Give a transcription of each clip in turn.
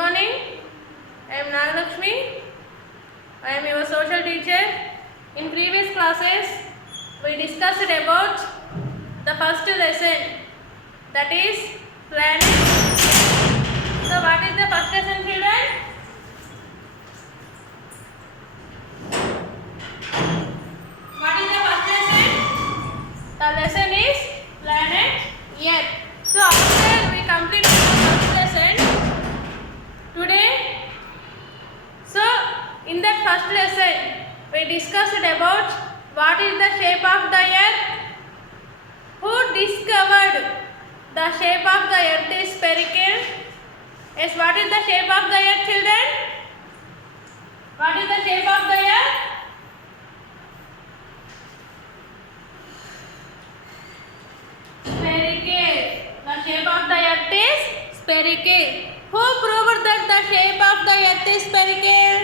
morning. I am Nagalakshmi. I am your social teacher. In previous classes, we discussed about the first lesson, that is planning. So, what is the first lesson, children? What is the first lesson? The lesson is planet Earth. So, after we complete the first lesson today, so in that first lesson we discussed about what is the shape of the earth. Who discovered the shape of the earth is spherical? Yes, what is the shape of the earth, children? What is the shape of the earth? Spherical. The shape of the earth is spherical. Who proved that the shape of the earth is spherical?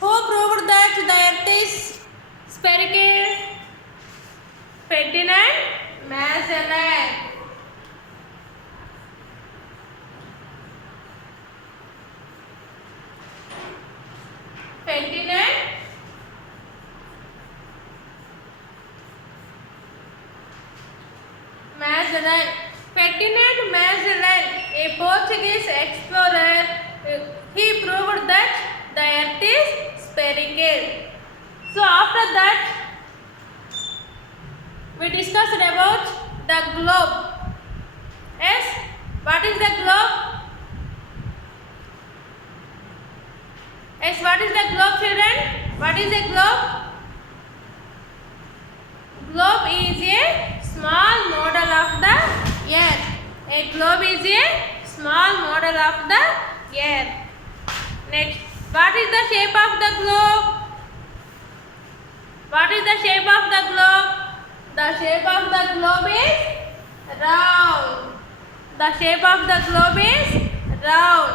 Who proved that the earth is spherical? Ferdinand Magellan. Ferdinand Magellan. Ferdinand Magellan, a Portuguese explorer, he proved that the earth is spherical. So after that, we discussed about the globe. Yes, what is the globe? Yes, what is the globe, children? What is a globe? Globe is a small model of the earth. A globe is a small model of the earth. Next, what is the shape of the globe? What is the shape of the globe? The shape of the globe is round. The shape of the globe is round.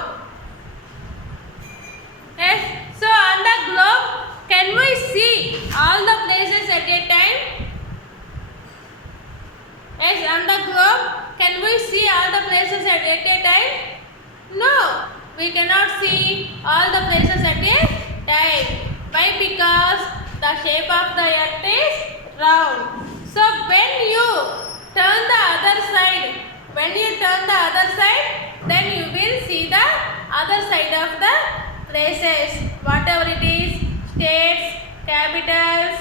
Yes. So on the globe, can we see all the places at a time? Yes, on the globe, can we see all the places at a time? No, we cannot see all the places at a time. Why? Because the shape of the earth is round. So when you turn the other side, then you will see the other side of the places, whatever it is, states, capitals,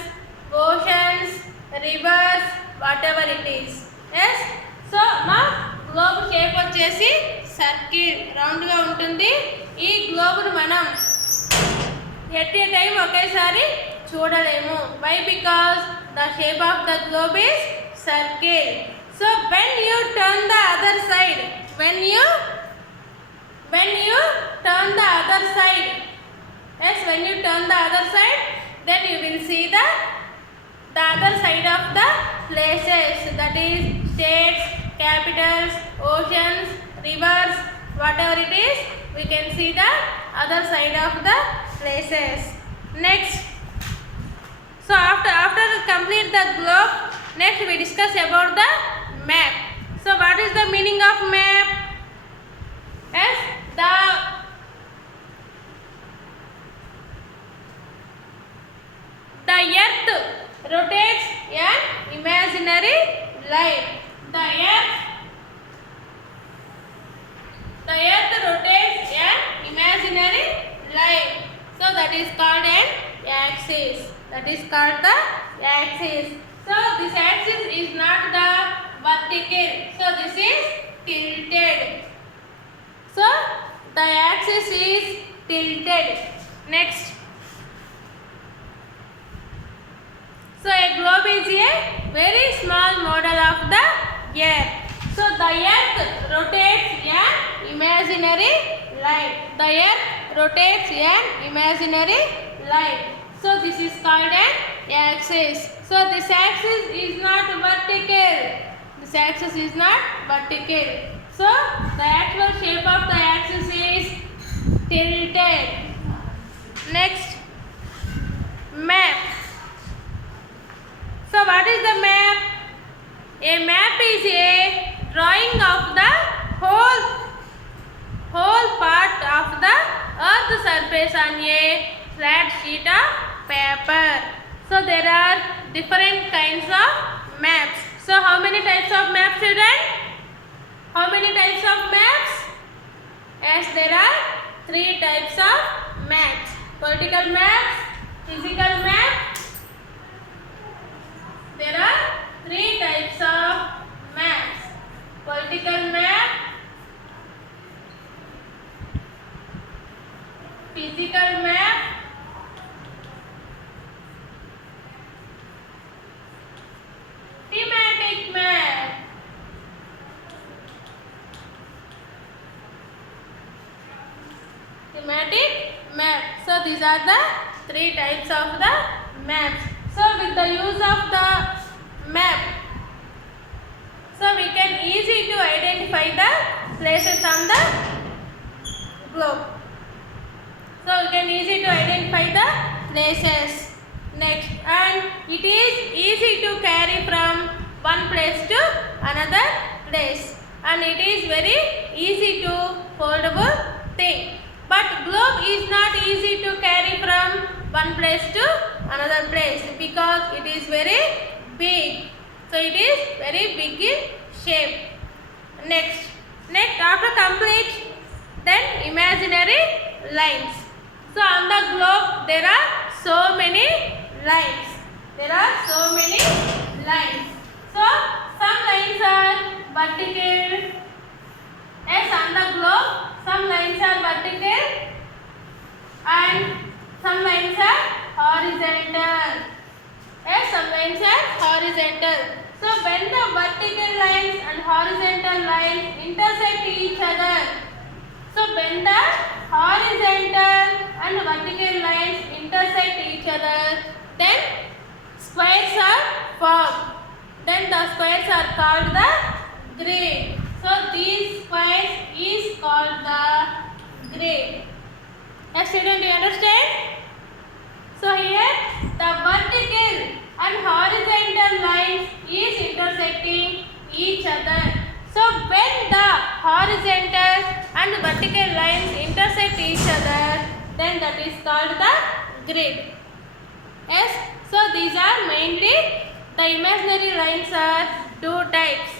oceans, rivers, whatever it is. Yes. So మా globe shape వచ్చేసి circle round గా ఉంటుంది. ఈ globe ను మనం at a time ఒకేసారి చూడలేము. Why? Because the shape of the globe is circle. So when you turn the other side, when you turn the other side, yes, when you turn the other side, then you will see the other side of the places, that is states, capitals, oceans, rivers, whatever it is, we can see the other side of the places. Next, so after complete the globe, next we discuss about the map. So what is the meaning of map? Yes, the earth rotates an imaginary line. The earth rotates an imaginary line. So that is called an axis. That is called the axis. So this axis is not the vertical. So this is tilted. So the axis is tilted. Next. So a globe is a very small model of the earth. So the earth rotates an imaginary line. The earth rotates an imaginary line. So this is called an axis. So this axis is not vertical. This axis is not vertical. So the actual shape of the axis is tilted. Next, map. So what is the map? A map is a drawing of the whole the surface on a flat sheet of paper. So there are different kinds of maps. So how many types of maps, children? How many types of maps? Yes, there are 3 types of maps. Political maps, physical maps. There are 3 types of maps. Political map, physical map, thematic map. Thematic map. So these are the 3 types of the maps. So with the use of the map, so we can easy to identify the places on the globe. So we can easy to identify the places. Next, and it is easy to carry from one place to another place, and it is very easy to foldable thing. But globe is not easy to carry from one place to another place because it is very big. So it is very big in shape. Next after complete, then imaginary lines. So on the globe there are so many lines. There are so many lines. So some lines are vertical. Yes, on the globe some lines are vertical and some lines are horizontal. Yes, some lines are horizontal. So when the vertical lines and horizontal lines intersect each other, so when the horizontal and vertical lines intersect each other, then squares are formed. Then the squares are called the grid. So these squares is called the grid. Yes, student, do you understand? So here the vertical and horizontal lines is intersecting each other. So when the horizontal and vertical lines intersect each other, then that is called the grid. Yes, so these are mainly the imaginary lines are 2 types.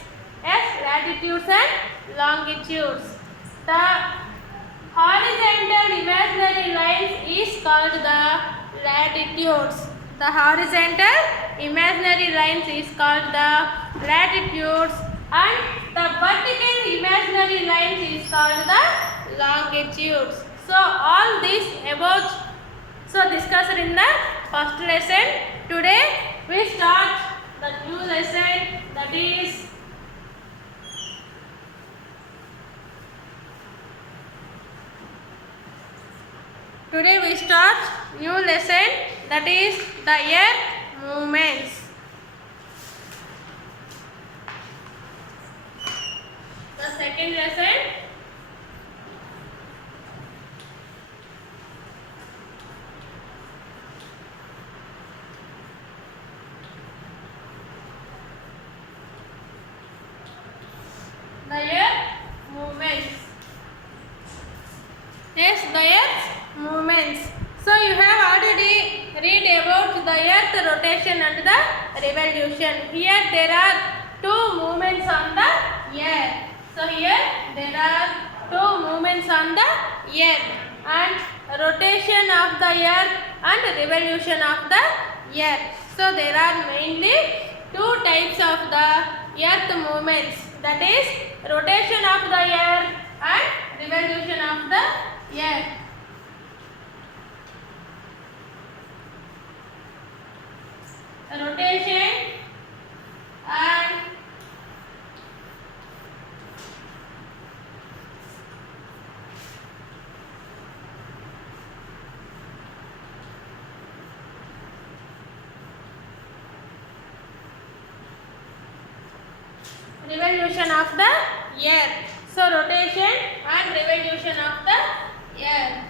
Yes, latitudes and longitudes. The horizontal imaginary lines is called the latitudes. The horizontal imaginary lines is called the latitudes, and the vertical imaginary lines is called the longitudes. So all these about discussed in the first lesson. Today we start the new lesson, that is new lesson, that is the earth movements. The second lesson, the earth movements. Yes, the earth movements. So you have already read about the earth rotation and the revolution. Here there are 2 movements on the earth. So here there are 2 movements on the earth, and rotation of the earth and revolution of the earth. So there are mainly 2 types of the earth movements, that is rotation of the earth and revolution of the earth. Rotation and revolution of the earth. So rotation and revolution of the earth.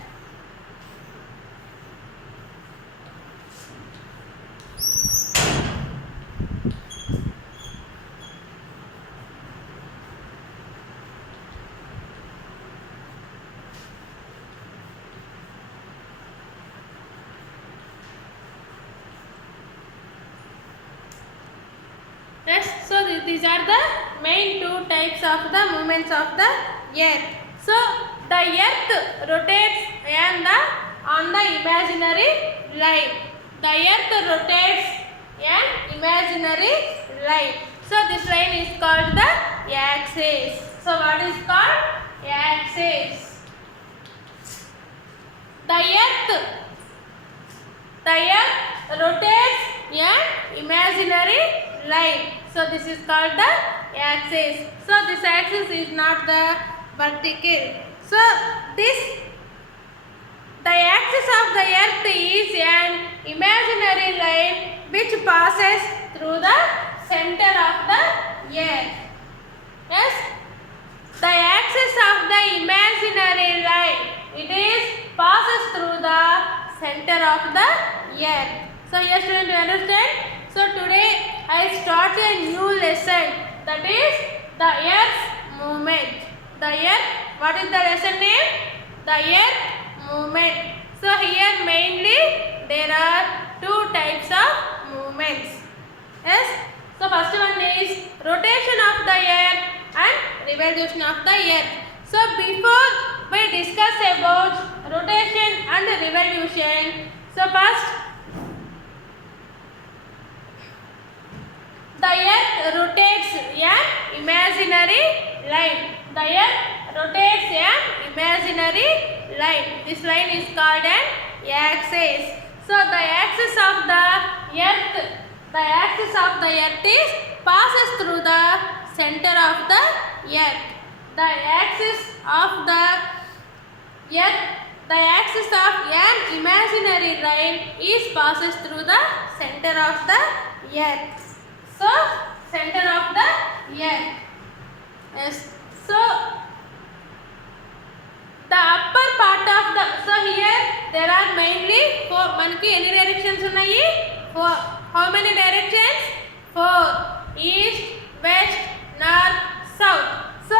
Yes, so these are the main two types of the movements of the earth. So the earth rotates on the imaginary line. The earth rotates an imaginary line. So this line is called the axis. So what is called axis? The earth rotates an imaginary line. So this is called the axis. So this axis is not the vertical. So the axis of the earth is an imaginary line which passes through the center of the earth. Yes, the axis of the imaginary line, it is passes through the center of the earth. So yes, students, you understand? So today I start a new lesson, that is the earth's movement. The earth, what is the lesson name? The earth movement. So here mainly there are two types of movements. Yes. So first one is rotation of the earth and revolution of the earth. So before we discuss about rotation and revolution, so first the earth rotates an imaginary line. The earth rotates an imaginary line. This line is called an axis. So the axis of the earth is passes through the center of the earth. The axis of an imaginary line is passes through the center of the earth. So center of the earth. Yes. So the upper part of the, so here there are mainly four. Manki any directions unayi? Four. How many directions? Four. East, west, north, south. So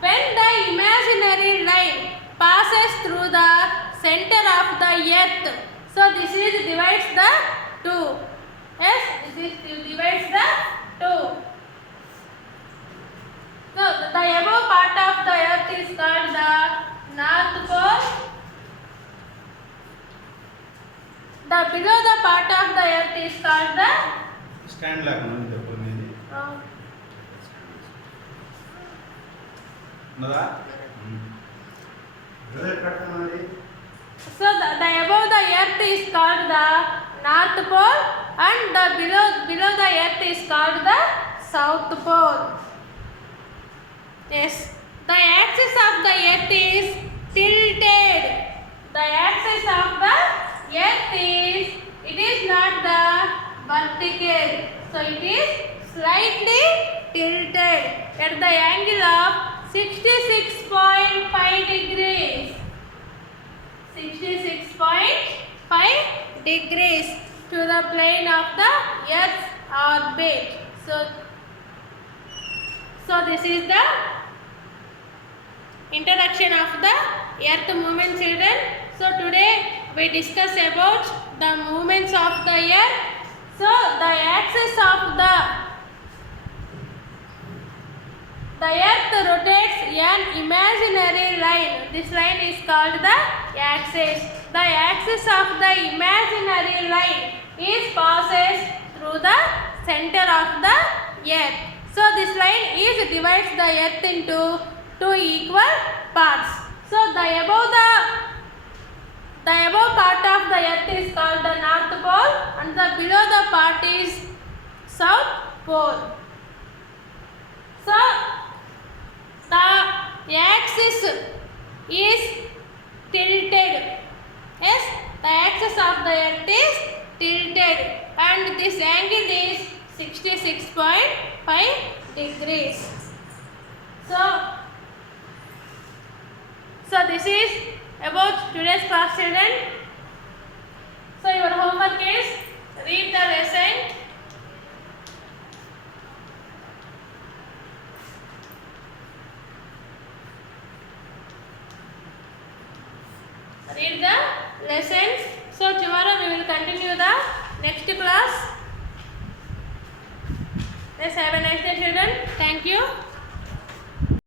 when the imaginary line passes through the center of the earth, so this is divides the two. Yes, this is divides the two. So the above part of the earth is called the North Pole. The below the part of the earth is called the stand like So the above the earth is called the North Pole and the below the earth is called the South Pole. Yes, the axis of the earth is tilted. The axis of the earth is not the vertical. So it is slightly tilted at the angle of 66.5 degrees. 66.5 degrees to the plane of the earth's orbit. So this is the introduction of the earth movement, children. So today we discuss about the movements of the earth. So the axis of the earth rotates an imaginary line. This line is called the axis. The axis of the imaginary line is passes through the center of the earth. So this line divides the earth into two equal parts. So the above part of the earth is called the North Pole and the below the part is South Pole. So the axis is tilted. Yes, the axis of the earth is tilted and this angle is 66.5 degrees. So this is about today's class, children. So your homework is read the lesson. Read the lessons. So tomorrow we will continue the next class. Let's have a nice day, children. Thank you.